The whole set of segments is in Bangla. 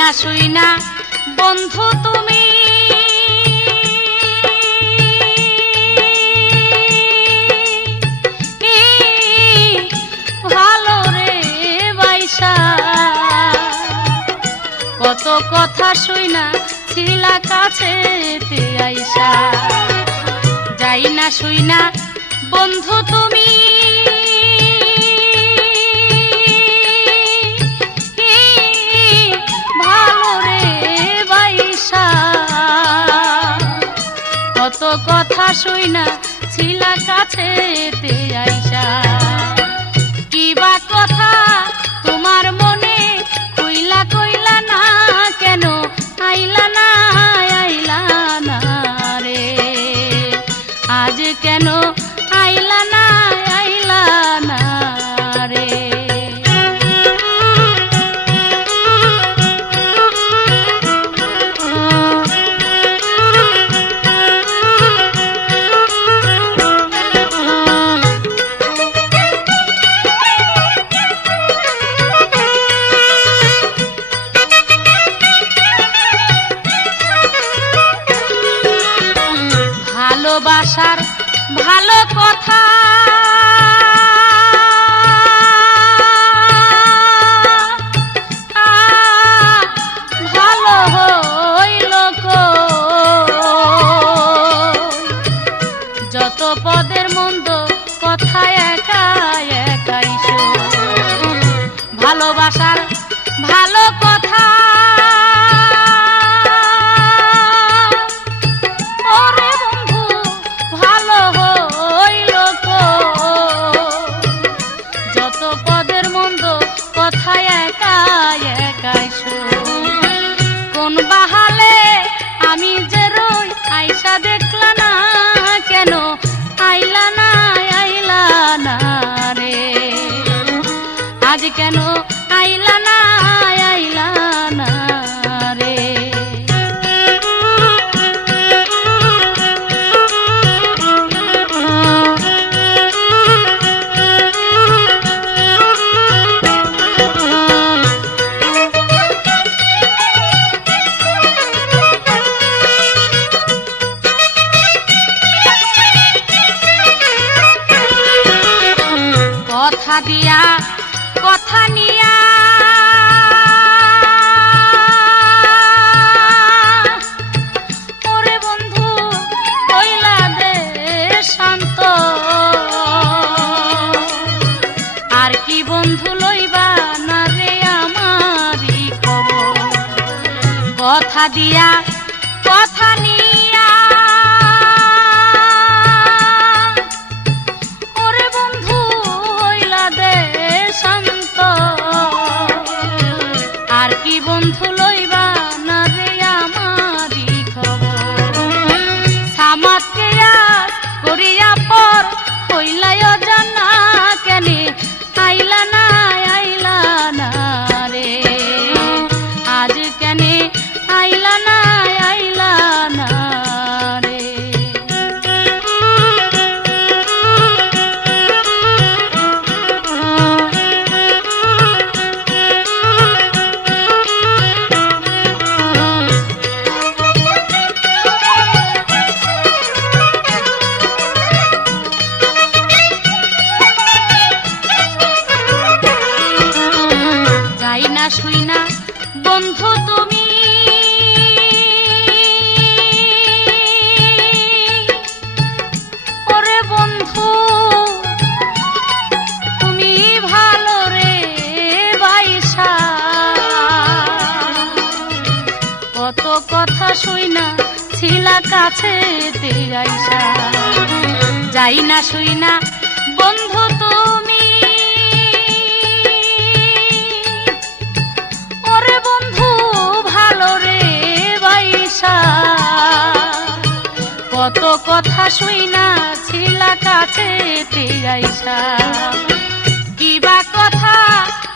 না শুই না বন্ধু তুমি ভালো রে বাইসা কত কথা শুই না ছিলা কাছে আইসা যাই না শুই না বন্ধু তুমি ভালো রে বাইসা কত কথা শুই না ছিলা কাছে আইসা কিবা কথা তোমার মনে কইলা কইলা না কেন আইলা না রে আজ কেন আইলা না রে ভালোবাসার ভালো কথা ভালো হইল যত পদের মন্দ কথা একা একাই ভালোবাসার ভালো কথা কোন বাহালে আমি যে রই আইসা দেখলা না কেন আইলা না রে আজ কেন আইলা না রে কথা দিয়া কথা নিয়া ওরে বন্ধু কইলা দে শান্ত আর কি বন্ধু লইবা না রে আমারই খবর কথা দিয়া কথা নিয়া আর কি বন্ধু লইবা না রে আমারই খবর সামাতকে করিয়া পর হইলাই জানা কেনে আইলা না রে আজ কেনে আইলা না রে শুই না বন্ধু তুমি ওরে বন্ধু তুমি ভালো রে বাইসা কত কথা শুই না ছিলা কাছে আইসা যাই না শুই না বন্ধু তুমি কত কথা শুই না ছিলা কাছে আইসা কিবা কথা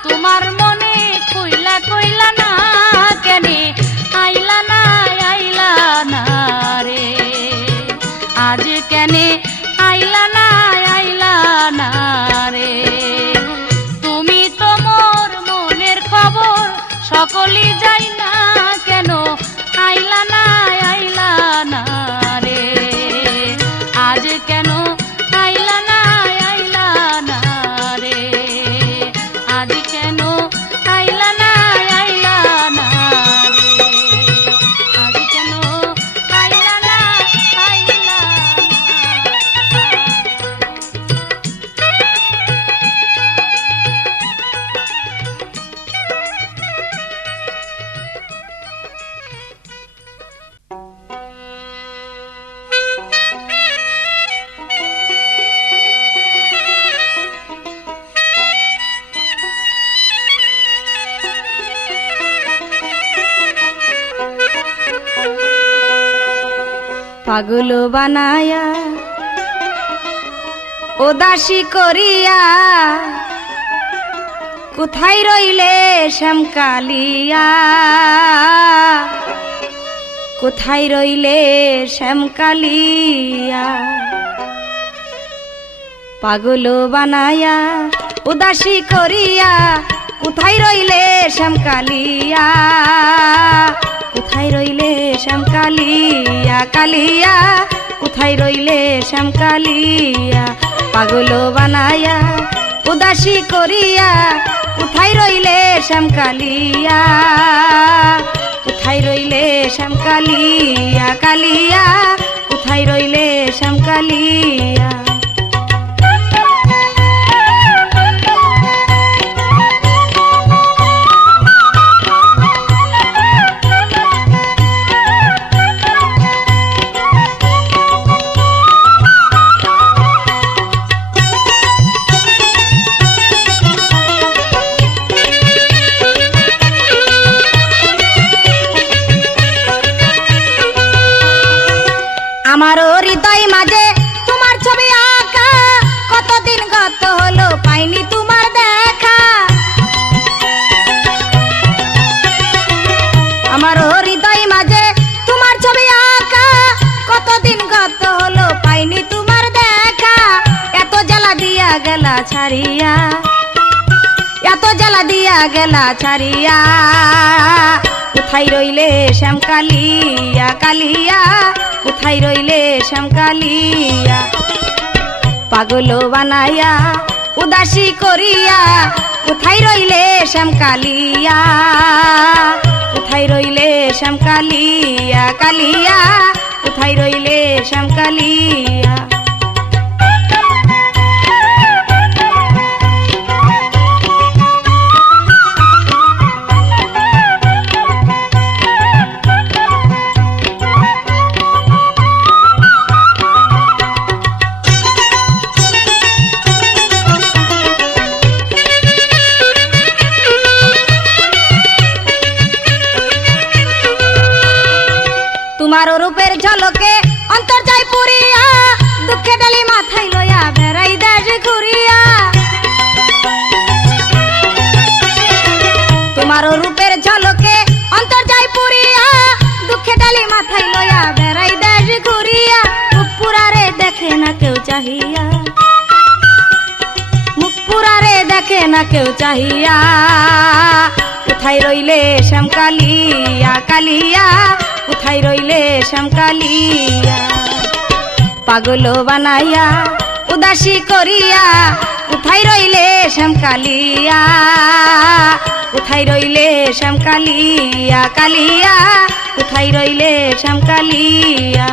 তোমার মনে কইলা কইলা না কেনে আইলা না রে আজ কেনে আইলা না রে তুমি তো মোর মনের খবর সকলই যাই না পাগল বানায়া উদাসী করিয়া কোথায় রইলে শ্যামকালিয়া, কোথায় রইলে শ্যামকালিয়া। পাগল বানায়া উদাসী করিয়া কোথায় রইলে শ্যামকালিয়া, কোথায় রইলে শ্যামকালিয়া কালিয়া, কোথায় রইলে শ্যামকালিয়া। পাগল বানায়া উদাসী করিয়া কোথায় রইলে শ্যামকালিয়া, কোথায় রইলে শ্যামকালিয়া কালিয়া, কোথায় রইলে শ্যামকালিয়া। আমারও হৃদয় মাঝে তোমার ছবি আঁকা, কতদিন গত হলো পাইনি তোমার দেখা। আমারও হৃদয় মাঝে তোমার ছবি আঁকা, কতদিন গত হলো পাইনি তোমার দেখা। এত জ্বালা দিয়া গেলা ছাড়িয়া, এত জ্বালা দিয়া গেলা ছাড়িয়া, কোথায় রইলে শ্যামকালিয়া কালিয়া, কোথায় রইলে শ্যামকালিয়া। পাগল বানায়া উদাসী করিয়া কোথায় রইলে শ্যামকালিয়া, কোথায় রইলে শ্যামকালিয়া কালিয়া, কোথায় রইলে শ্যামকালিয়া। তোমার রূপের ঝলকে অন্তর যায় পুরিয়া, দুঃখে ডালি মাথায় লইয়া বেড়াই দেশ ঘুরিয়া। তোমার রূপের ঝলকে অন্তর যায় পুরিয়া, দুঃখে ডালি মাথায় লইয়া বেড়াই দেশ ঘুরিয়া। মুখ পুরারে দেখে না কেউ চাহিয়া, মুখ পুরারে দেখে না কেউ চাহিয়া, কোথায় রইলে শ্যামকালিয়া কালিয়া, কোথায় রইলে শ্যামকালিয়া। পাগল বানাইয়া উদাসী করিয়া কোথায় রইলে শ্যামকালিয়া, কোথায় রইলে শ্যামকালিয়া কালিয়া, কোথায় রইলে শ্যামকালিয়া।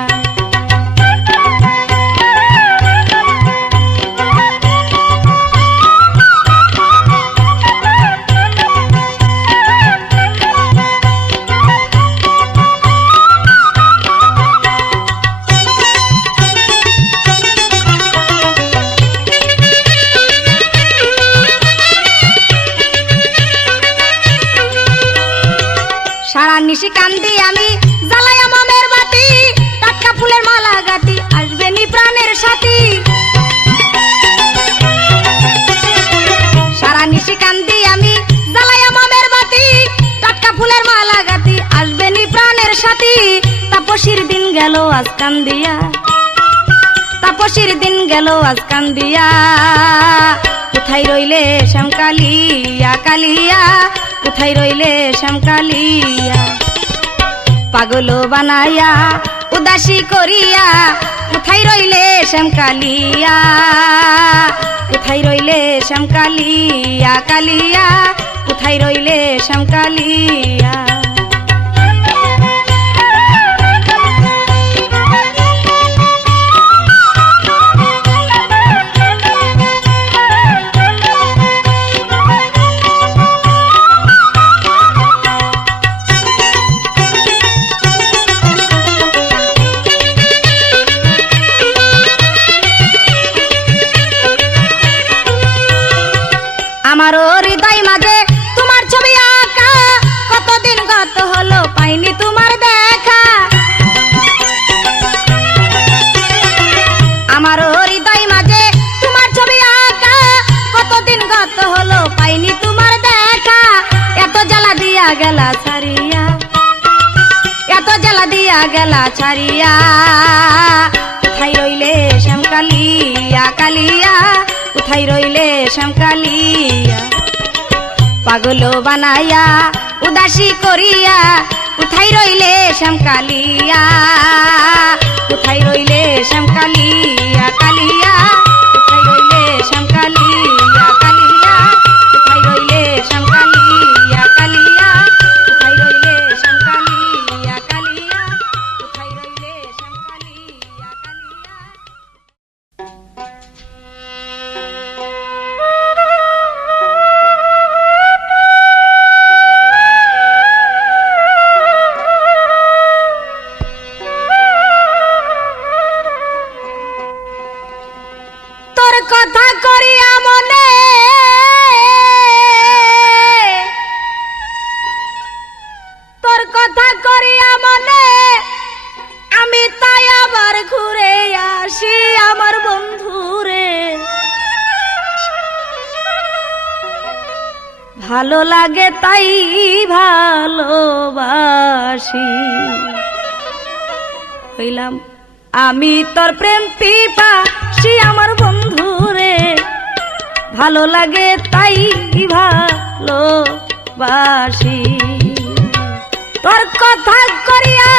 সারা নিশি কান্দি আমি জ্বালাইয়া মামের বাতি, টাটকা ফুলের মালা গাতি আসবে নি প্রাণের সাথী। সারা নিশি কান্দি আমি জ্বালাইয়া মামের বাতি, টাটকা ফুলের মালা গাতি আসবে নি প্রাণের সাথী। তাপসীর দিন গেল আজ কান্দিয়া, তাপসীর দিন গেল আজ কান্দিয়া, কোথায় রইলে শ্যামকালিয়া কালিয়া, কোথায় রইলে শ্যামকালিয়া। পাগল বানায়া উদাসী করিয়া কোথায় রইলে শ্যামকালিয়া, কোথায় রইলে শ্যামকালিয়া কালিয়া, কোথায় রইলে শ্যামকালিয়া। আমারও হৃদয় মাঝে তোমার ছবি আঁকা, কতদিন গত হলো পাইনি তোমার দেখা। গেলা ছাড়িয়া, এত জ্বালা দিয়া গেলা ছাড়িয়া, কোথায় রইলে শ্যামকালিয়া কালিয়া, কোথায় রইলে শ্যামকালিয়া। পাগল বানাইয়া উদাসী করিয়া, কোথায় রইলে শ্যামকালিয়া, কোথায় রইলে শ্যামকালিয়া কালিয়া, কোথায় রইলে শ্যামকালিয়া কালিয়া, কোথায় রইলে শ্যামকালিয়া কালিয়া, কোথায় রইলে শ্যামকালিয়া কালিয়া, কোথায় রইলে শ্যামকালিয়া কালিয়া। কথা করিয়া মনে, তোর কথা করিয়া মনে, আমি তাই আবার ঘুরে আসি আমার বন্ধুরে। ভালো লাগে তাই ভালোবাসি, হইলাম আমি তোর প্রেম পিপাসী আমার বন্ধুরে। ভালো লাগে তাই ভালোবাসি, তোর কথা করিয়া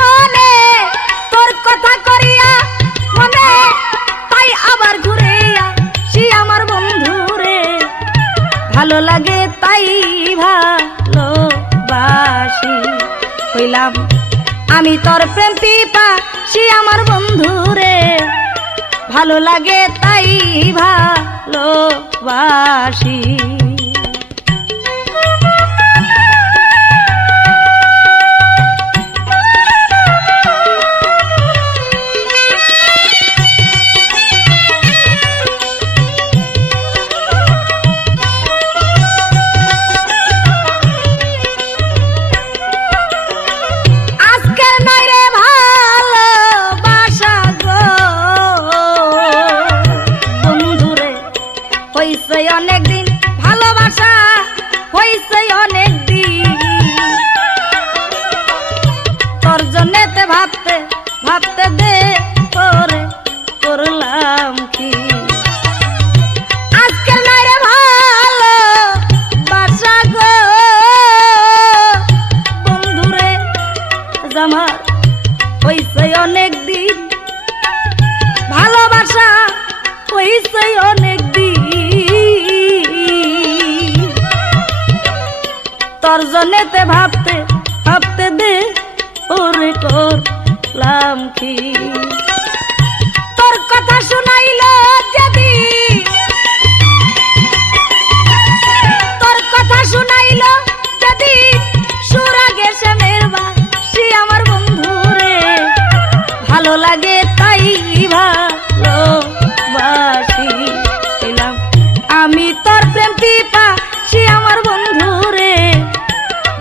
মনে, তোর কথা করিয়া মনে, তাই আবার ঘুরে আসি আমার বন্ধুরে। ভালো লাগে তাই ভালোবাসি, হইলাম আমি তোর প্রেম পিপাসী আমার বন্ধুরে। ভালো লাগে তাই ভালোবাসি। অনেকদিন ভালোবাসা হইছে অনেকদিন, তোর জন্যতে ভাবতে ভাবতে দে করে করলাম কি। আজকে নাই রে ভালো বাসা গো বন্ধুরে, জামার হইছে অনেকদিন ভালোবাসা হইছে অনেকদিন, তোর জন্যতে ভাবতে ভাবতে দে ওরে করলাম কি। তোর কথা শুনাইল যদি, তোর কথা শুনাইল যদি সুরাগে শ্যামের বাসি আমার বন্ধুরে। ভালো লাগে তাই ভালোবাসি, আমি তোর প্রেম পিপাসী আমার বন্ধুরে।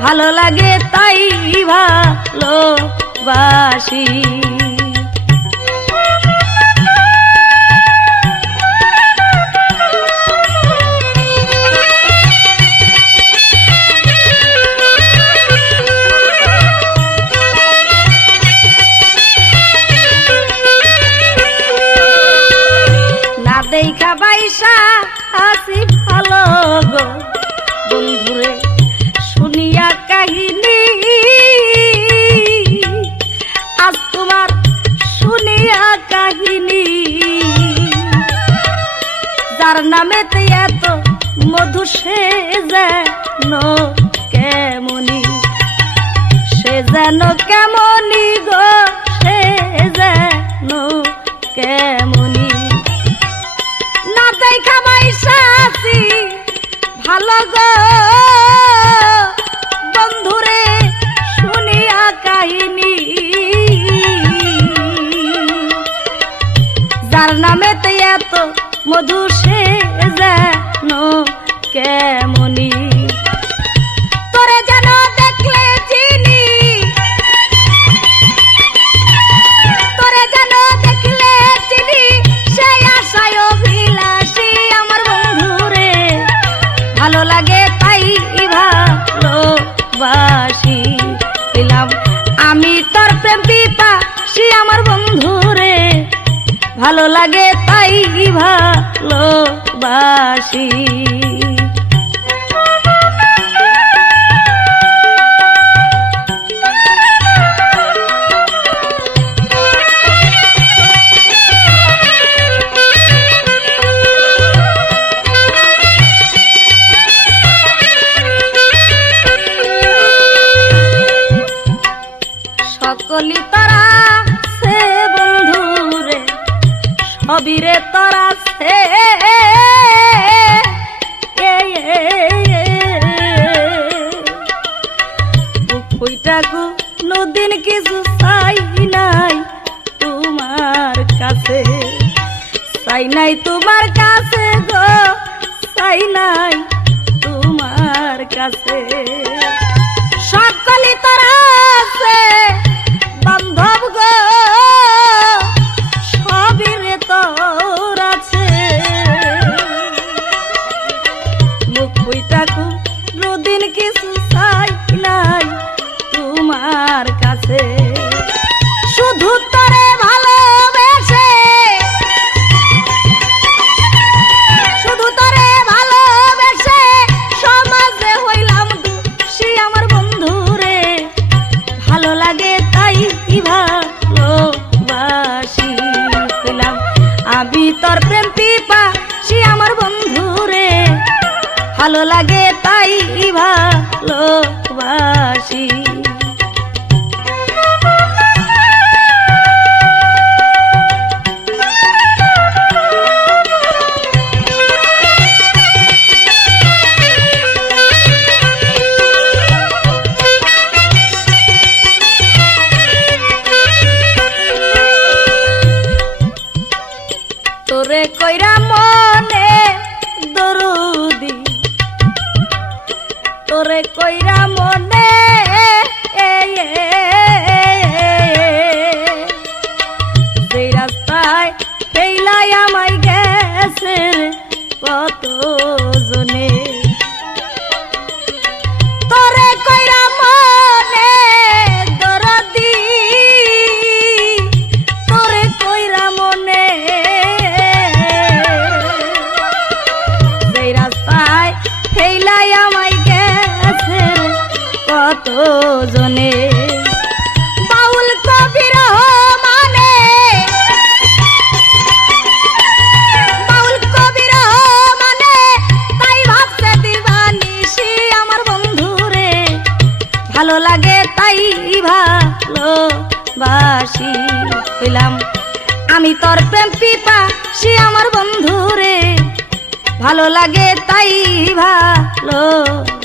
ভালো লাগে তাই ভালোবাসি। না দেখা বাইসা আসি ভালো গো বন্ধুরে, শুনিয়া কাহিনী আজ তোমার শুনিয়া কাহিনী। যার নামেতে এত মধু সে যেন কেমনি, সে যেন কেমনি গো, সে যেন কেমনি। না দেখা বাইসা আসি ভালো গো বন্ধুরে, শুনিয়া কাহিনী। যার নামেতে এত মধু সে যেন কেমনি। তোরে যেন দেখলে চিনি, তোরে যেন দেখলে চিনি, সেই আশায় অভিলাষী আমার বন্ধুরে। ভালো লাগে তাই ভালোবাসি, ভালো লাগে তাই ভালোবাসি। সকলি তারা সে বন্ধু রে, সবিরে তারা সে ওইটাকু নদিন কিছু চাই নাই তোমার কাছে, চাই নাই তোমার কাছে গো, চাই নাই তোমার কাছে। সকলি তারা আছে বান্ধব গো, সবিরে তোর আছে, মুখ হইতাকু নদিন কিছু চাই নাই তোমার কাছে। শুধু তরে ভালোবেসে, শুধু তরে ভালোবেসে সমাজে হইলাম দোষী আমার বন্ধু রে, ভালো লাগে তাই ভালোবাসি। হইলাম আমি তোর প্রেম পিপাসী আমার বন্ধু রে, ভালো লাগে তাই ভালোবাসি। তোরে কইরা মনে দরুদি, তোরে কইরা মনে যে রাস্তায় ফেলাই আমায় গেছে কত জনে, তোরে কইরা মনে দরদি, তোরে কইরা মনে যেই রাস্তায় ফেলাই আমায় গেছে কত জনে। বাউল কবির মানে, বাউল কবির মানে তাই ভাবছে দিবানিশি আমার বন্ধু রে, ভালো লাগে তাই ভালোবাসি। হইলাম আমি তোর প্রেম পিপাসী আমার বন্ধু রে, ভালো লাগে তাই ভালোবাসি।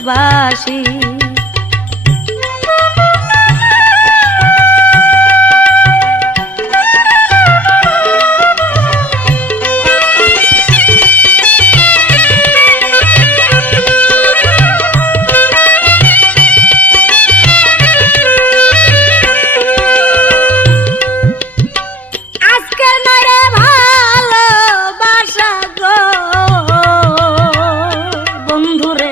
আজকের নয় ভালোবাসা গো বন্ধুরে,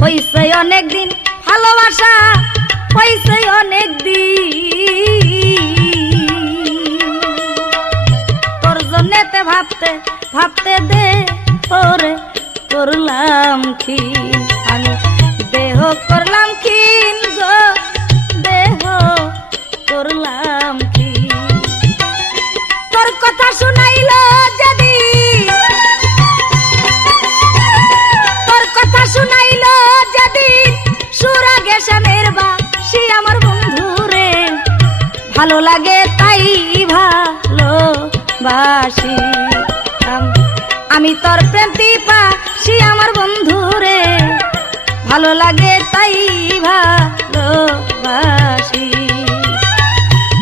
হইছে অনেক দিন ভালোবাসা, হইছে অনেক দিন তোর জন্যতে ভাবতে ভাবতে দে তোরে করলাম কি, আমি দেহ করলাম কিন গো, দেহ করলাম কি। তোর কথা শুনাইল যদি, তোর কথা শুনাইল যদি সুরা গেশানের বাসি আমার বন্ধু রে, ভালো লাগে তাই ভালোবাসি। আমি তোর প্রেম পিপাসী আমার বন্ধু রে, ভালো লাগে তাই ভালোবাসি।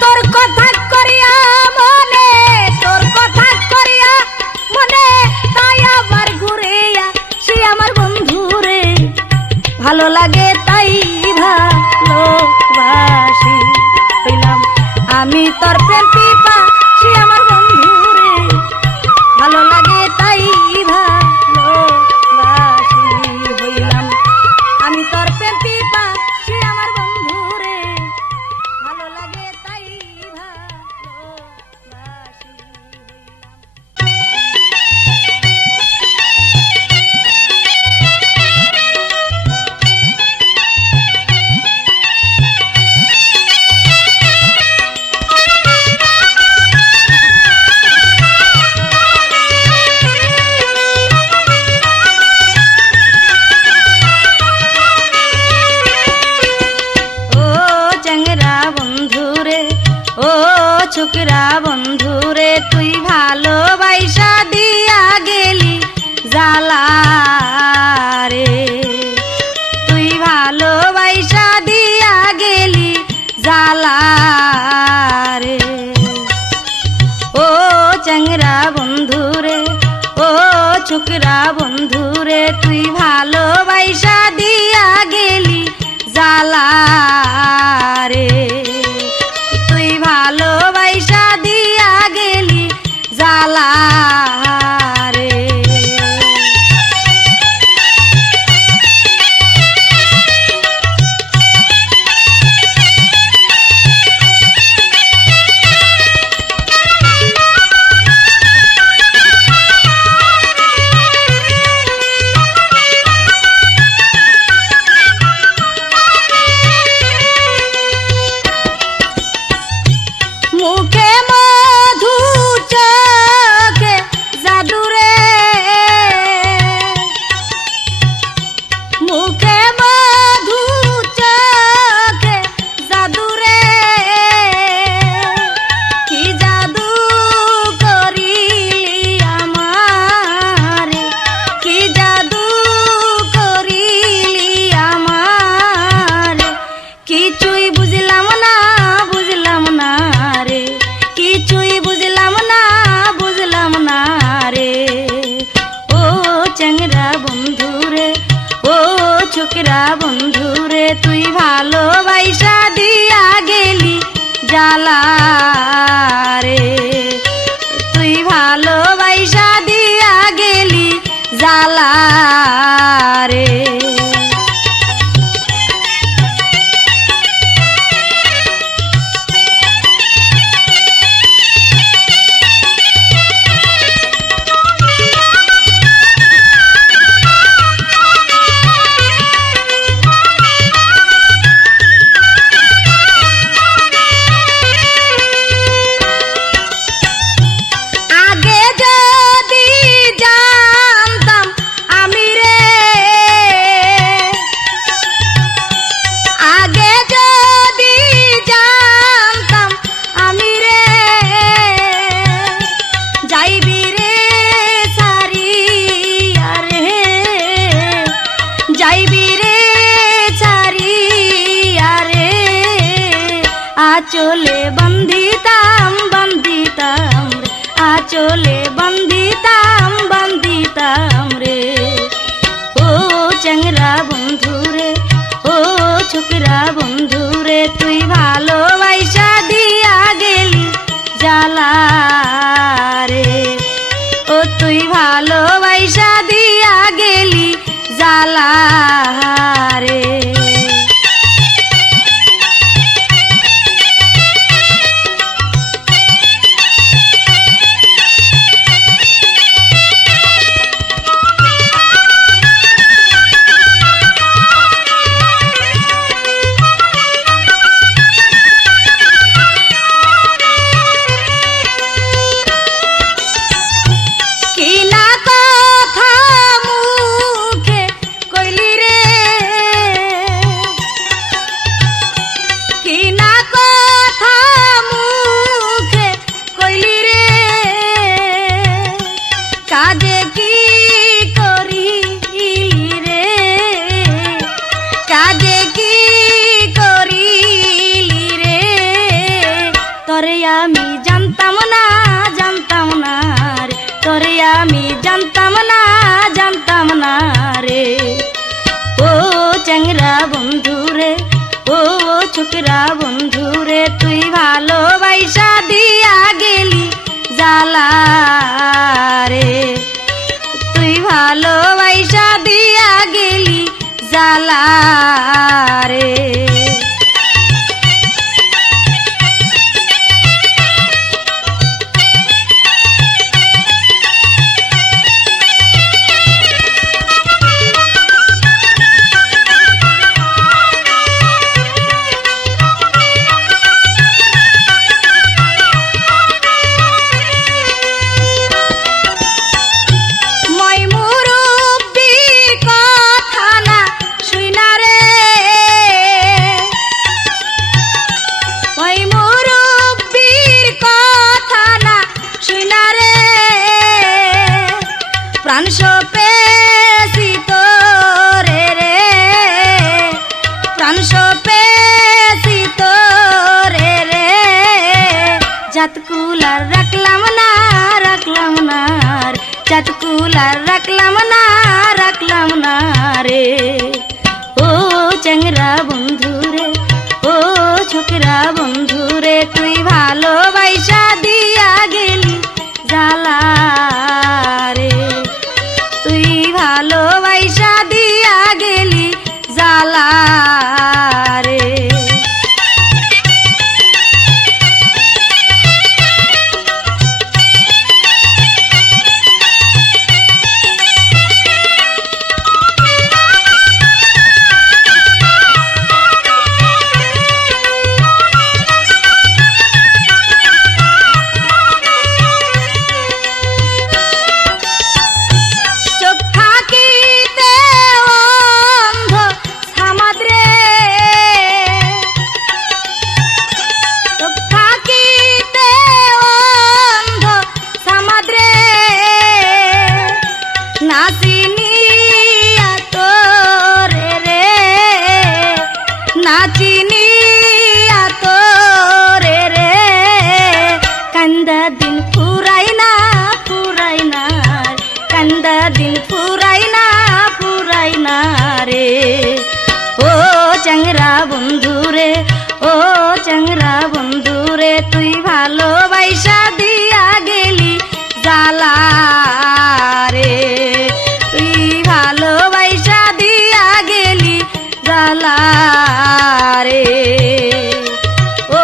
তোর কথা করিয়া মনে, তোর কথা করিয়া মনে তাই আবার ঘুরে আসি আমার বন্ধু রে, ভালো লাগে তাই ভালোবাসি। হইলাম আমি তোর প্রেম পিপাসী আমার বন্ধু রে, ভালো লাগে তাই ভালোবাসি। হইলাম আমি তোর প্রেম পিপাসী আমার বন্ধু রে, ভালো লাগে তাই ভালোবাসি। ভালোবাসা দিয়া গেলি জ্বালা রে, তুই ভালোবাসা দিয়া গেলি জ্বালা রে। মুখে মধু চোখে জাদু রে, মুখে মধু চোখে জাদু রে, কি জাদু করিলি আমারে, কি জাদু করিলি আমারে, কিছুই বুঝলাম না বুঝলাম না রে, কিছুই বুঝলাম না বুঝলাম না রে। ও চ্যাংরা বন্ধু রে, ও ছোকরা বন্ধু রে, তুই ভালোবাসা দিয়া গেলি জ্বালা রে, তুই ভালোবাসা দিয়া গেলি জ্বালা রে। আগে যদি জানতাম আমি রে, আগে যদি জানতাম আমি রে, যাইবি রে ছাড়িয়া রে, যাইবি রে ছাড়িয়া রে, আঁচলে বন্দিতাম বন্দিতাম রে, আঁচলে বন্দিতাম বন্দিতাম রে। ও চ্যাংরা বন্ধু রে, ও ছোকরা বন্ধু রে, তুই ভালোবাসা দিয়া গেলি জ্বালা রে, ও তুই ভালোবাসা দিয়া গেলি জ্বালা রে। কি না কথা মুখে কইলি রে, কি না কথা মুখে কইলি রে, কাজে কি করিলি রে, কাজে কি করিলি রে, তরে আমি জানতাম না জানতাম না রে, তরে আমি জানতাম না জানতাম না রে। ও চ্যাংরা বন্ধু রে, ও ছোকরা বন্ধু রে, তুই ভালোবাসা দিয়া গেলি জ্বালা রে, তুই ভালোবাসা দিয়া গেলি জ্বালা রে। মই মুরব্বি কথা না শুইনা রে, রে। ও চ্যাংরা বন্ধু রে, ও ছোকরা বন্ধু রে, তুই ভালোবাসা দিয়া গেলি জ্বালা রে। তুই ভালোবাসা দিয়া গেলি জ্বালা রে। চ্যাংরা বন্ধু রে, ও চ্যাংরা বন্ধু রে, তুই ভালোবাসা দিয়া গেলি জ্বালা রে। তুই ভালোবাসা দিয়া গেলি জ্বালা রে। ও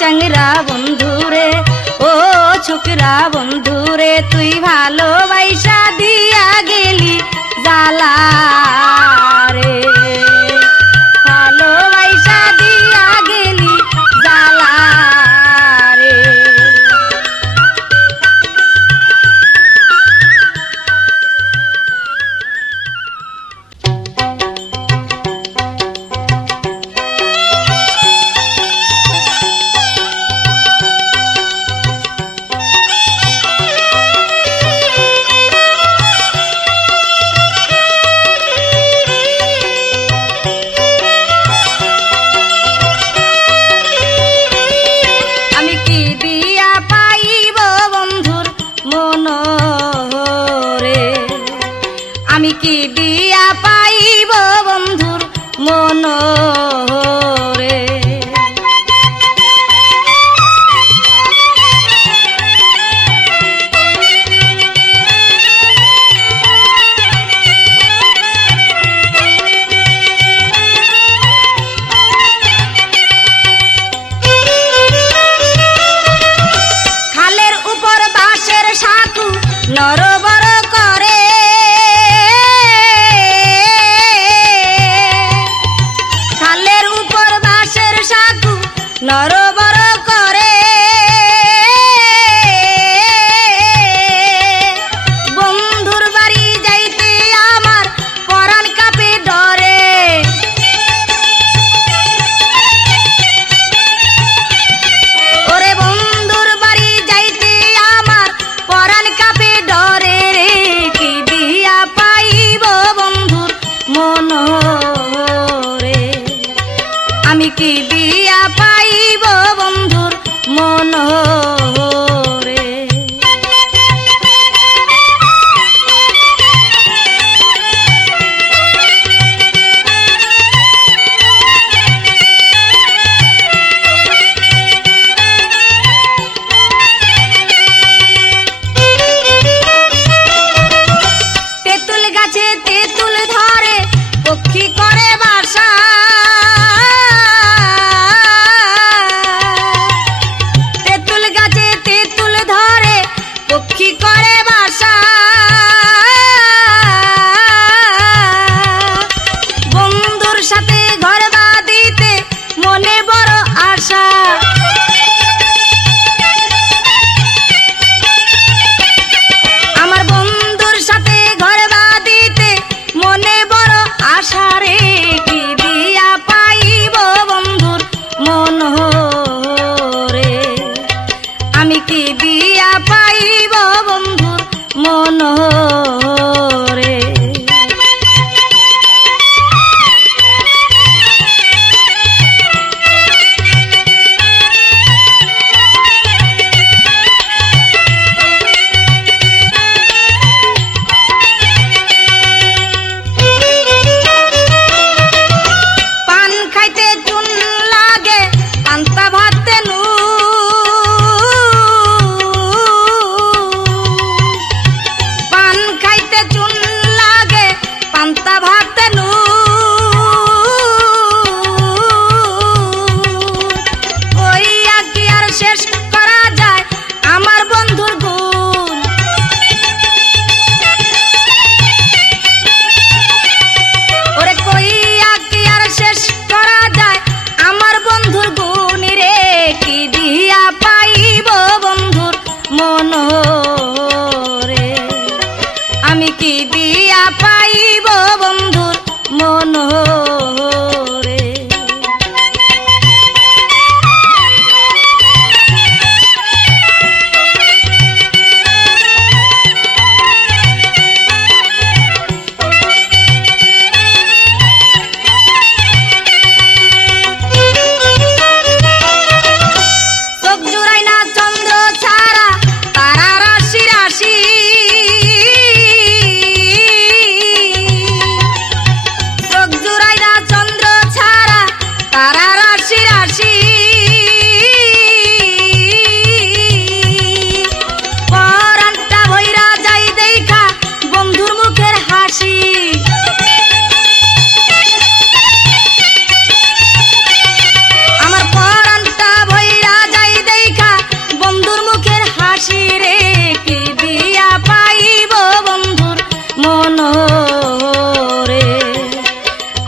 চ্যাংরা বন্ধু রে, ও ছোকরা বন্ধু রে, তুই ভালোবাসা দিয়া গেলি জ্বালা রে। ভালোবাসা দিয়া গেলি জ্বালা রে।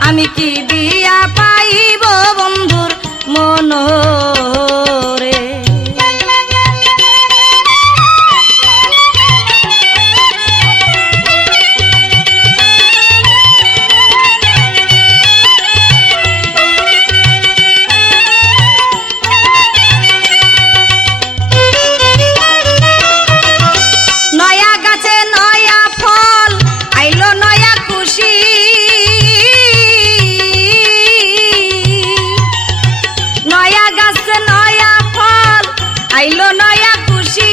আমি কি দিয়া পাইব বন্ধুর মন রে। নয়া গাছে নয়া ফল আইলো নয়া খুশি, নয়া গাছে নয়া ফল আইলো নয়া খুশি।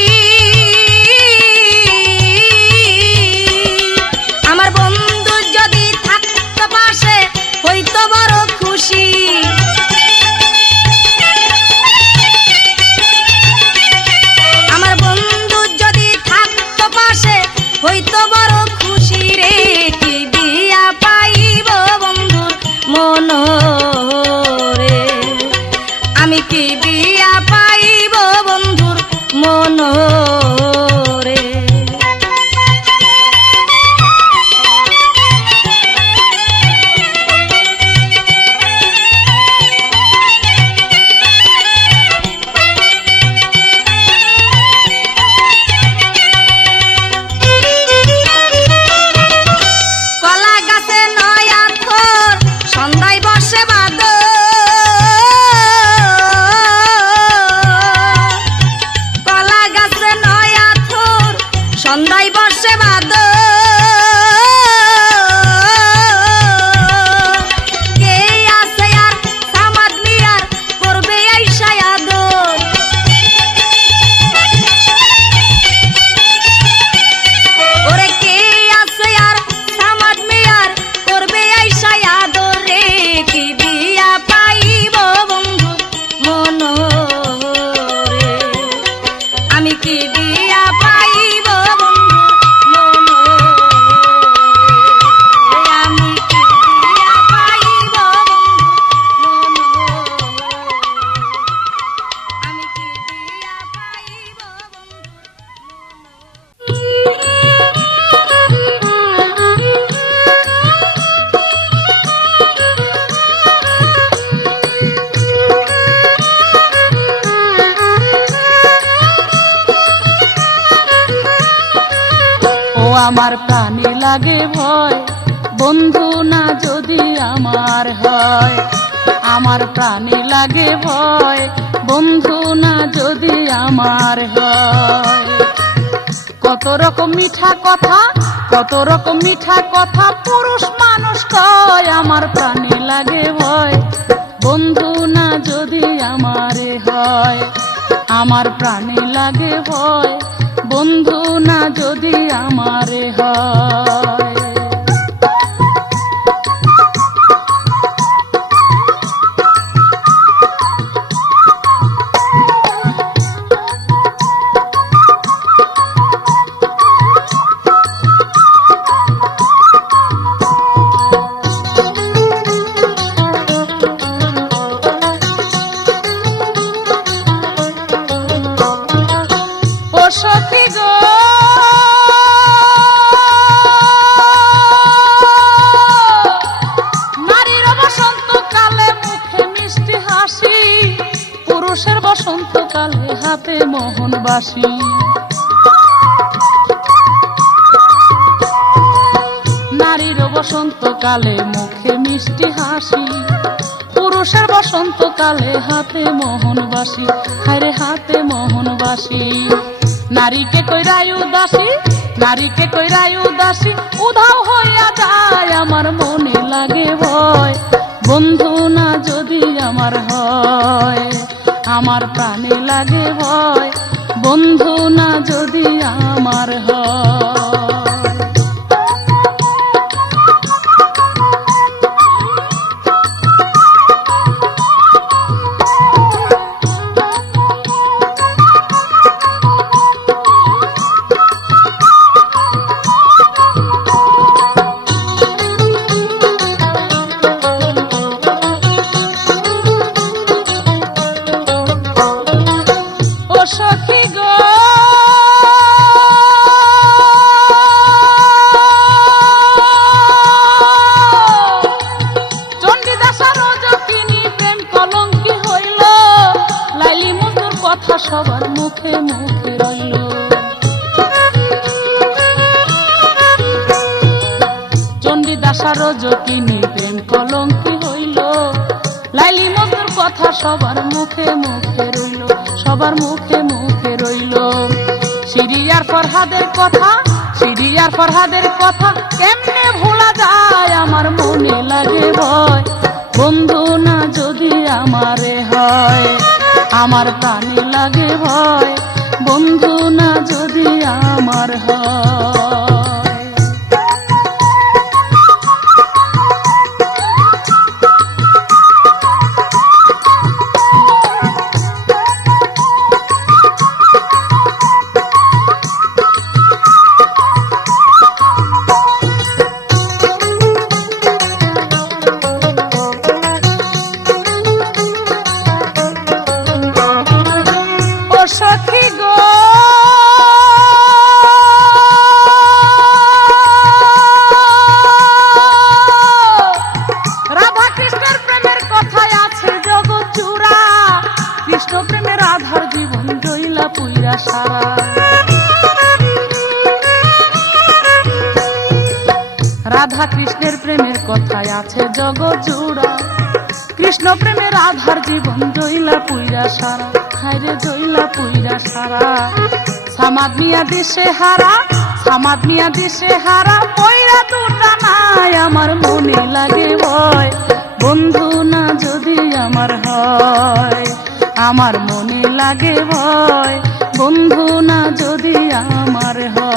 আমার বন্ধু যদি থাকতো পাশে হইতো বড় খুশি। আমার বন্ধু যদি থাকতো পাশে হইতো বড় খুশি রে। কি দিয়া পাইব বন্ধুর মন রে, আমি কি দিয়া পাইব বন্ধুর মন রে। কলা গাছে নয়া থোর সন্ধ্যায় বসে বাদ, কলা গাছে নয়া থোর সন্ধ্যায় বসে বাদ। কে আছে আর সামাদ মিয়ার করবে আইসা আদর। ওরে কে আছে আর সামাদ মিয়ার করবে আইসা আদর রে। কি দিয়া পাইব বন্ধু মন রে, আমি কি দিয়া পাইব বন্ধুর মন রে, আমি কি দিয়া পাইব বন্ধুর মন রে, আমি কি দিয়া পাইব ও আমার প্রাণে লাগে ভয়, বন্ধু না যদি আমার হয়। আমার প্রাণে লাগে ভয়, বন্ধু না যদি আমার হয়। কত রকম মিঠা কথা, কত রকম মিঠা কথা পুরুষ মানুষ কয়। আমার প্রাণে লাগে ভয়, বন্ধু না যদি আমারে হয়। আমার প্রাণে লাগে ভয়, বন্ধু না যদি আমারে হয়। ও সখী গো, নারীর বসন্তকালে মুখে মিষ্টি হাসি, পুরুষের বসন্তকালে হাতে মোহনবাসী। নারীর বসন্তকালে মুখে মিষ্টি হাসি, পুরুষের বসন্তকালে হাতে মোহনবাসী। হায়রে হাতে মোহনবাসী। নারীকে কইরাই উদাসী, নারীকে কইরাই উদাসী, উধাও হইয়া যায়। আমার মনে লাগে ভয়, বন্ধু না যদি আমার হয়। আমার প্রাণে লাগে ভয়, বন্ধু না যদি আমার হয়। সখী গো, সবার মুখে মুখে রইল। চণ্ডীদাস আর জকিনী প্রেম কলঙ্কি হইল, লাইলি মজনুর কথা সবার মুখে মুখে রইল, সবার মুখে মুখে রইল। সিরিয়ার ফরহাদের কথা, সিরিয়ার ফরহাদের কথা কেমনে ভোলা যায়, আমার মনে লাগে ভয়, বন্ধু না যদি আমারে হয়, আমার প্রাণে লাগে ভয়, বন্ধু না যদি আমার হয়। সখী গো রাধা কৃষ্ণের প্রেমের কথায় আছে জগৎ জুড়া, কৃষ্ণ প্রেমের আধার জীবন জইলা পুইরা সারা। রাধা কৃষ্ণের প্রেমের কথায় আছে জগৎ জুড়া, কৃষ্ণ প্রেমের আধার জীবন জইলা পুইরা সারা, হায়রে জইলা পুইরা সারা। সামাদ মিয়া দিশে হারা, সামাদ মিয়া দিশে হারা, পয়রা দুটা নাই, আমার মনে লাগে ভয়, বন্ধু না যদি আমার হয়, আমার মনে লাগে ভয়, বন্ধু না যদি আমার হয়।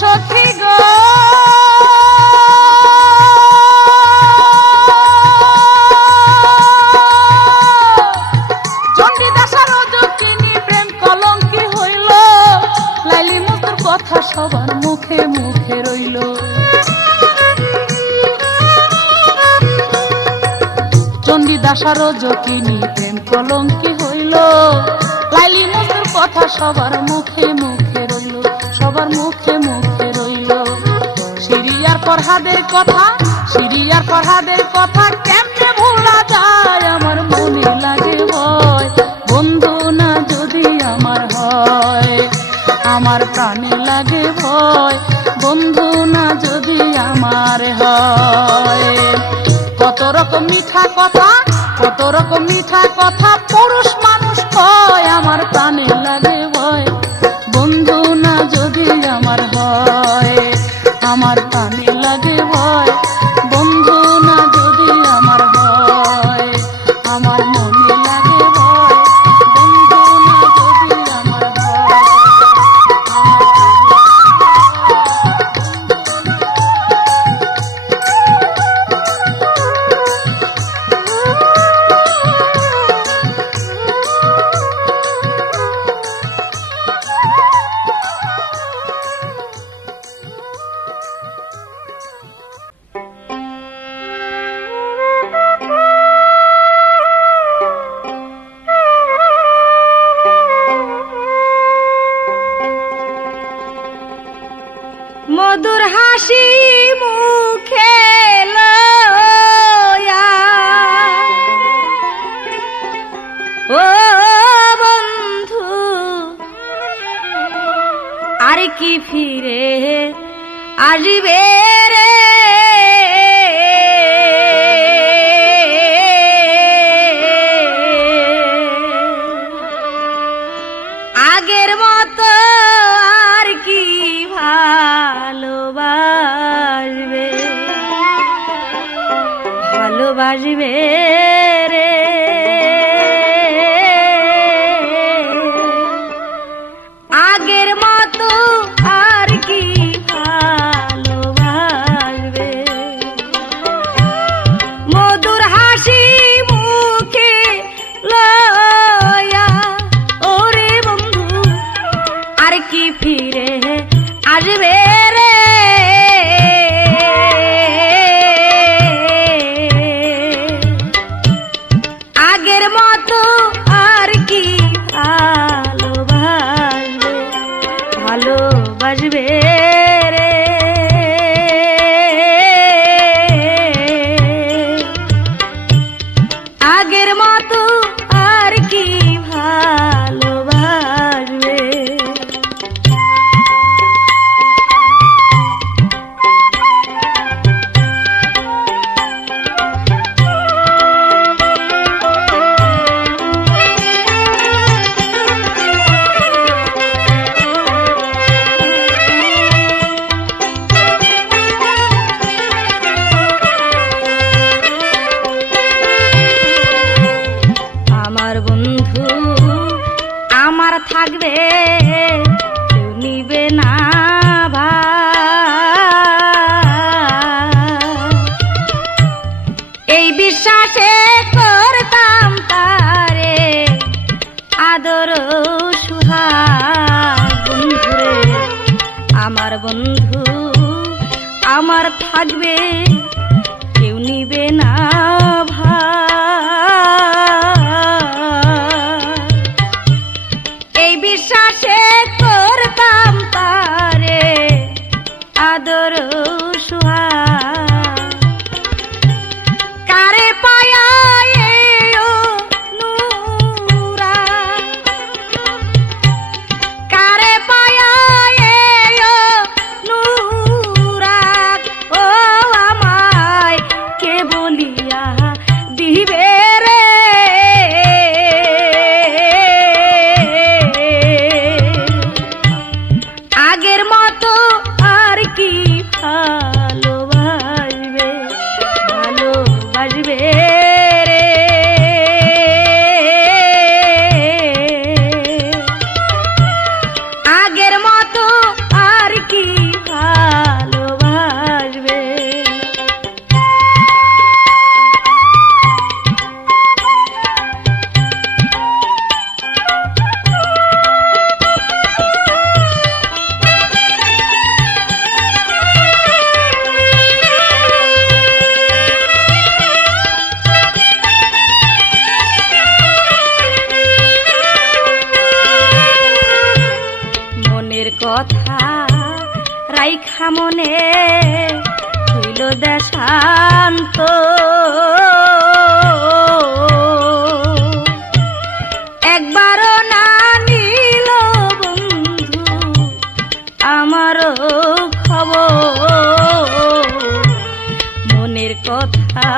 সখী গো চণ্ডীদাস আর জকিনী প্রেম কলঙ্কি হইল, লাইলি মজনুর কথা সবার মুখে মুখে রইল। চণ্ডীদাস আর জকিনী প্রেম কলঙ্কি হইল, লাইলি মজনুর কথা সবার মুখে মুখে রইল, সবার মুখে মুখে রইল। সিরিয়ার ফরহাদের কথা, সিরিয়ার ফরহাদের কথা কেমনে ভোলা যায়, আমার মনে লাগে ভয়, বন্ধু না যদি আমার হয়, আমার প্রাণে লাগে ভয়, বন্ধু না যদি আমার হয়। কত রকম মিঠা কথা, কত রকম মিঠা কথা পুরুষ মানুষ কয়, আমার প্রাণে লাগে ভয়, বন্ধু না যদি আমার হয়, আমার প্রাণে লাগে ভয়, বন্ধু না যদি আমার হয়, আমার মনে লাগে ভয়, বন্ধু না যদি আমার হয়, মধুর হাসি মুখে লয়া, ও বন্ধু আর কি ফিরে আসবে রে, আগের মতো আর কি ভালোবাসবে, ভালোবাসবে রে, আগের মতো আর কি ভালোবাসবে। মধুর হাসি মুখে লয়া, ওরে বন্ধু আর কি ফিরে আসবে আমার থাকবে কেউ নিবে না এই বিশ্বাসে করতাম তারে আদর সুহাগ বন্ধুরে আমার বন্ধু আমার থাকবে কেউ নিবে না এই বিশ্বাসে করতাম তারে আদর সুহাগ কারে পায়া এও নুরা কারে পায়া এও নুরা ও আমায় কে বলিয়া দিবে রে আগের মতো আর কি ভালোবাসবে ভালোবাসবে রে আগের মতো আর কি ভালোবাসবে মনের কথা রাইখা মনে হইল দেশান্ত একবারও না নিল বন্ধু আমারও খবর মনের কথা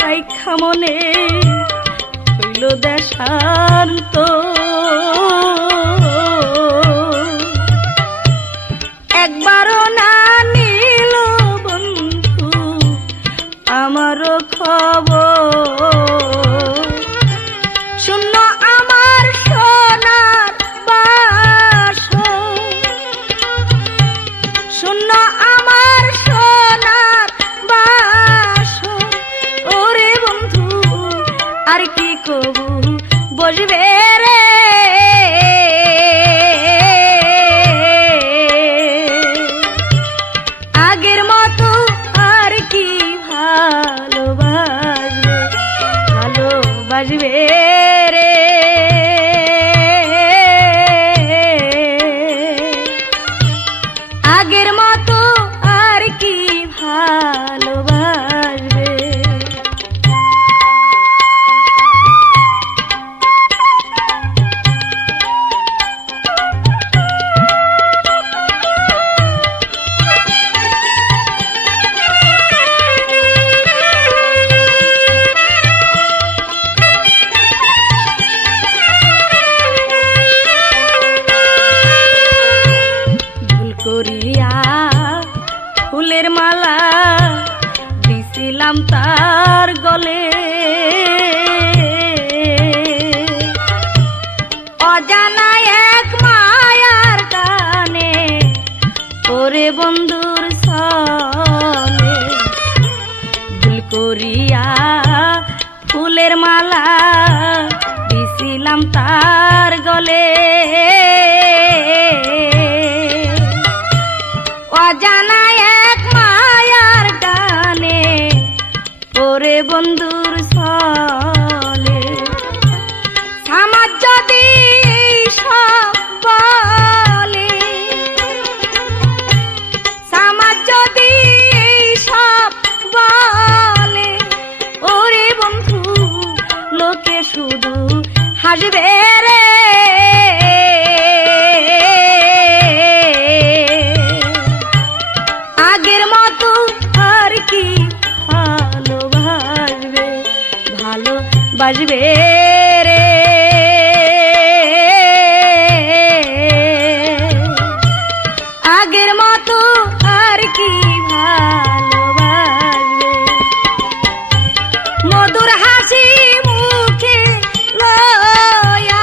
রাইখা মনে হইল দেশান্ত একবারও না নিল বন্ধু আমারও খবর শূন্য আমার সোনার বাসর শূন্য আমার সোনার বাসর ওরে বন্ধু আর কি কবু বসবে রে আগের মতো আর কি ভালোবাসবে ভালোবাসবে রে আগের মতো আর কি ভালোবাসবে করিয়া ফুলের মালা দিছিলাম তার গলে অজানা এক মায়ার টানে ওরে বন্ধুর ছলে ভুল করিয়া ফুলের মালা দিছিলাম তার গলে অজানা এক মায়ার টানে ওরে বন্ধুর ছলে সমাজ যদি সব বলে সমাজ যদি সব বলে ওরে বন্ধু লোকে শুধু হাসবে রে আগের মতো আর কি ভালোবাসবে ভালোবাসবে রে আগের মতো আর কি ভালোবাসবে মধুর হাসি মুখে লয়া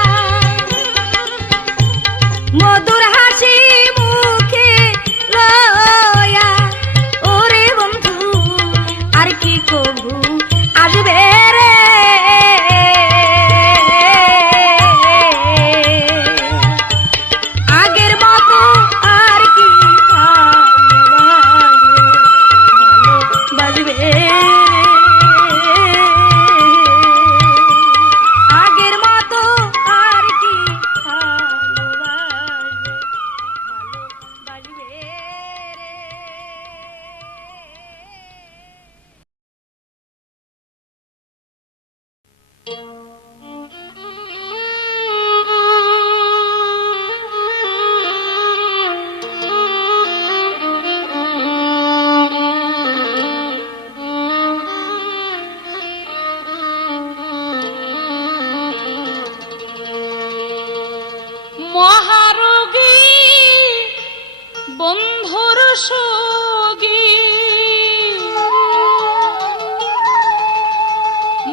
সুগী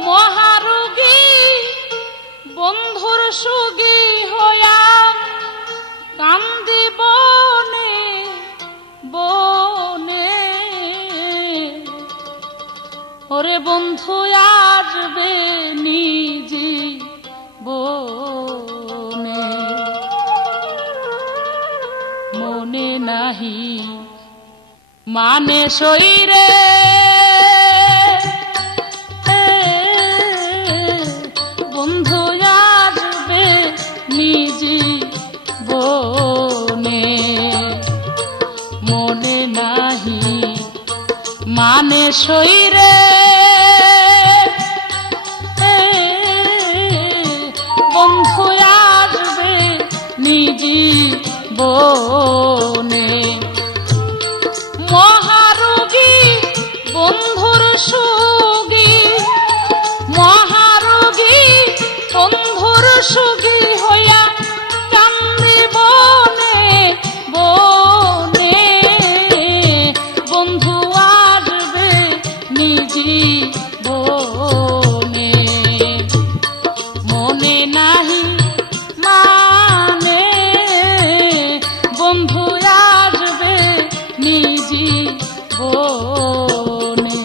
মহারোগী বন্ধুর সুগী হইয়া কান্দি বনে বনে ওরে বন্ধু আসবে নিজি বনে মনে নাহি মানে শরীরে বন্ধু আসবে নিজি বনে মনে নাহি মানে শরীরে বন্ধু আসবে নিজি বনে মহারোগী বন্ধুর সুগী মহারোগী বন্ধুর সুগী হইয়া কান্দি বনে বনে বন্ধু আসবে নিজি বনে মনে নাহি মানে বন্ধু আসবে নিজি বনে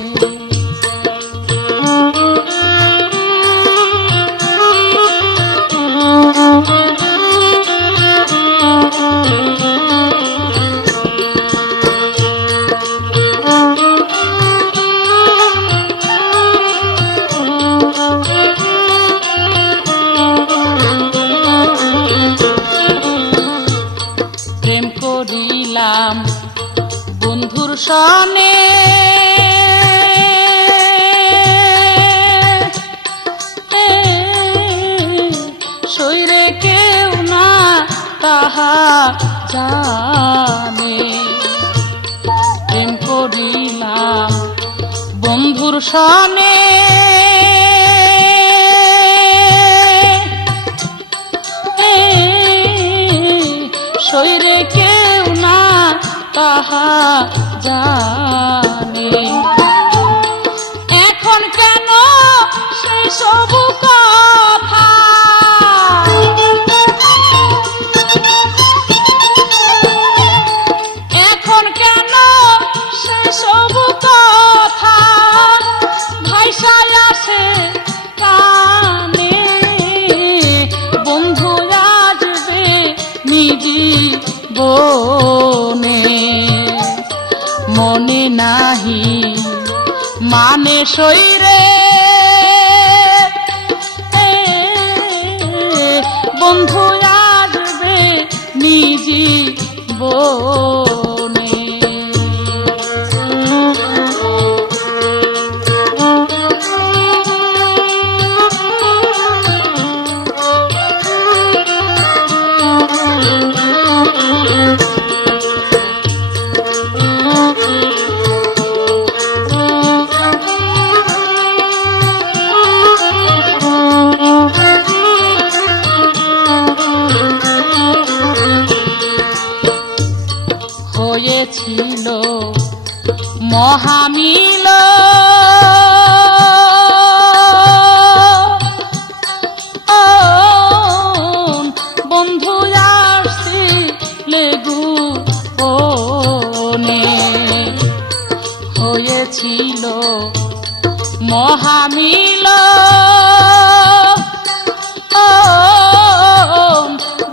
প্রেম করিলাম বন্ধুর সনে শরীরে কেউ না তাহা জানে প্রেম করিলাম বন্ধুর সনে শরীরে কেউ না তাহা জানে এখন কেন সেই সব কথা এখন কেন সেই সব কথা ভাইসায় আসে কানে বন্ধু আসবে নিজি বনে মনে নাহি মানে শরীরে বন্ধু আসবে নিজি বনে হয়েছিল মহামিল বন্ধু আসছিলে গোপনে হয়েছিল মহামিল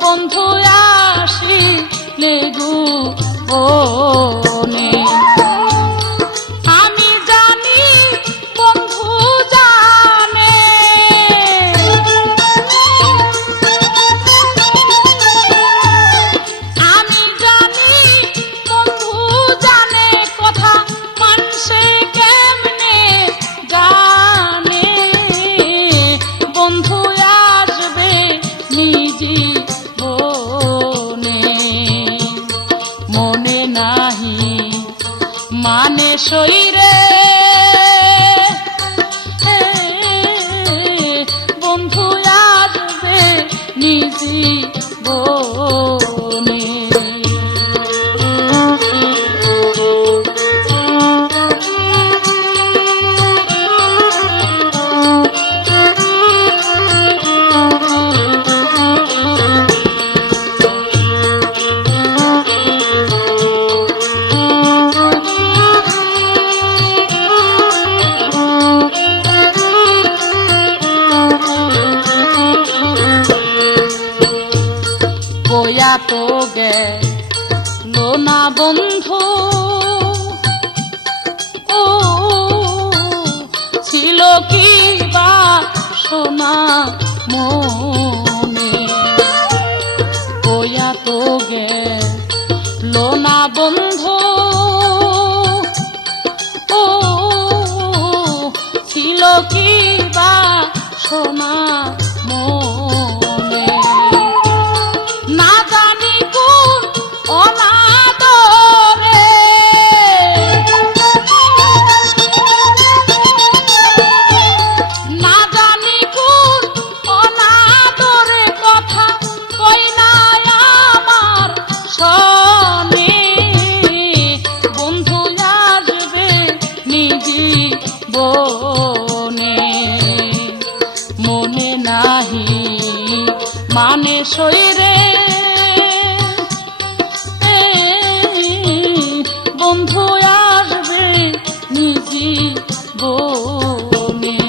বন্ধু আসিলে গোপনে আমি জানি বন্ধু জানে আমি জানি বন্ধু জানে কথা মানুষে কেমনে জানে বন্ধু আসবে নিজি বনে মনে নাহি মানে শরীরে বন্ধু আসবে নিজি বনে তো গেল না বন্ধু, ও ছিল কি বা সোনা মনে, বইয়া তো গেল না বন্ধু, ও ছিল কি বা সোনা মনে। না জানি কোন অনাদরে, না জানি কোন অনাদরে কথা কই না আমার শোনে, বন্ধু আসবে নিজে বনে, মনে নাহি মানে শরীরে, বন্ধু আসবে নিজে বনে।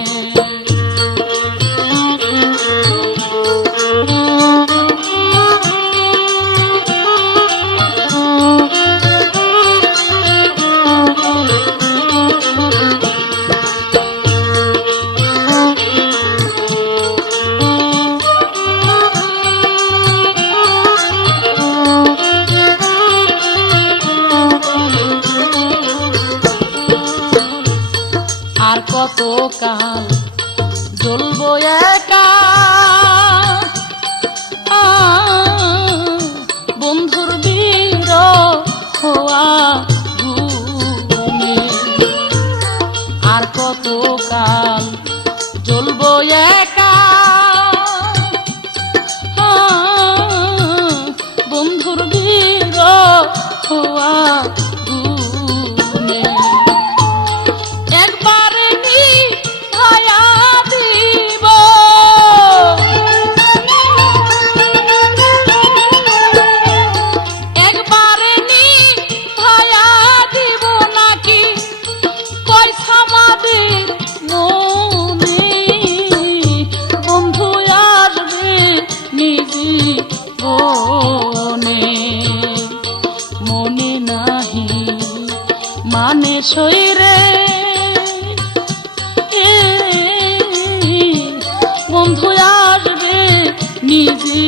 আর কত কাল জ্বলবো একা, বন্ধুর বিরহ আগুনে, আর কত কাল জ্বলবো একা, বন্ধুর বিরহ আগুনে। একবারে নিভায়া দিব, একবারে নিভায়া দিব নাকি পয়সা মাদের মনে, বন্ধু আসবে নিজে বনে, মনে নাহি মানে শরীরে, বন্ধু আসবে নিজে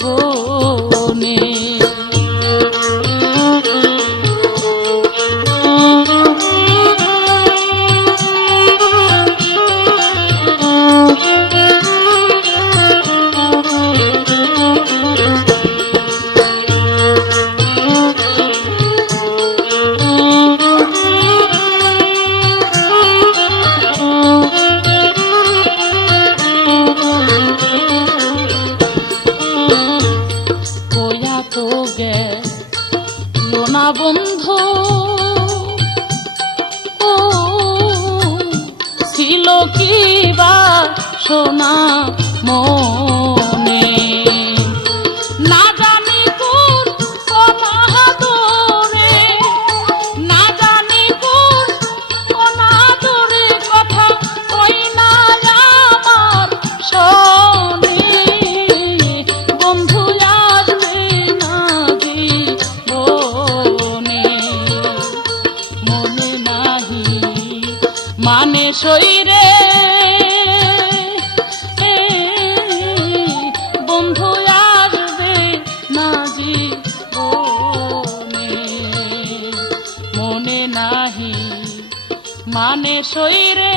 বনে। বইয়া তো গেল না বন্ধু, ও ছিল কি বা সোনা মনে। না জানি কোন অনাদরে, না জানি কোন অনাদরে কথা কই না আমার শোনে, বন্ধু আসবে নাহি বনে, মনে নাহি মানে শরীরে, বন্ধু আসবে নাহি বনে, মনে নাহি মানে শরীরে।